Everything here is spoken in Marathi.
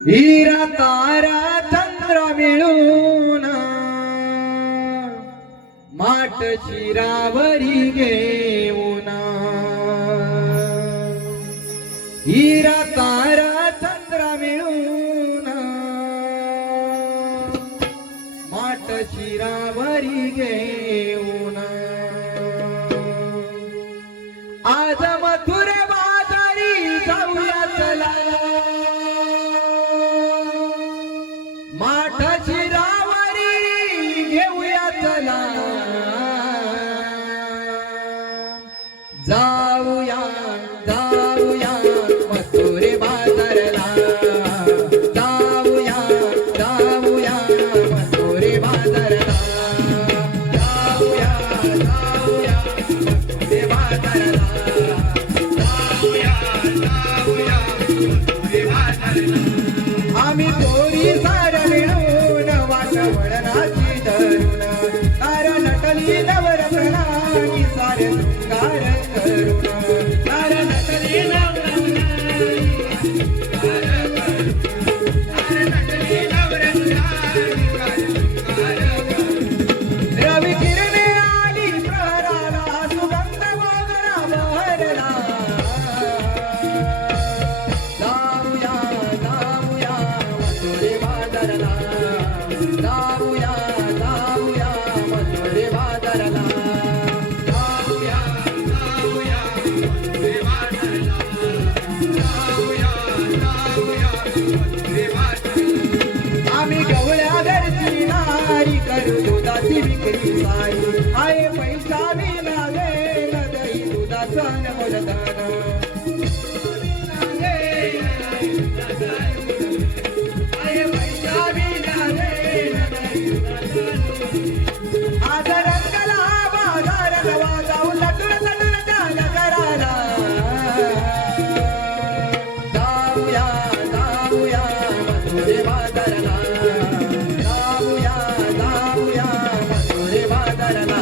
हिरा तारा चंद्र मिळून माट शिरावरी घेऊन हिरा तारा चंद्र मिळून माट शिरावरी घेऊन आज मथुरे बाजारी जाऊया चला माठ शिरावरी घेऊया चला जाऊया जाऊया मथुरे बाजारला जाऊया जाऊया मथुरे बाजारला जाऊया जाऊया मथुरे बाजारला जाऊया जाऊया मथुरे बाजारला आम्ही पोरी सार मिळून वाट वळणाची धरून तार नटली नवरत्नानी सारे शृंगार करून तार नटली नवरत्नानी तार नटली नवरत्नानी शृंगार करून रवी किरणे आली प्रहराला सुगंध मोगरा बहरला जाऊया जाऊया मथुरे बाजारला जाऊया जाऊया मथुरे बाजारला जाऊया जाऊया मथुरे बाजारला जाऊया जाऊया मथुरे बाजारला आम्ही गवळ्या घरची नारी करू दुधाची विक्री सारी आहे पैसा विना देण दही दुधाचं मोलदान आज रंगला बाजार नवा जाऊ लटून लटून त्याला कराला जाऊया जाऊया मथुरे बाजारला जाऊया जाऊया मथुरे बाजारला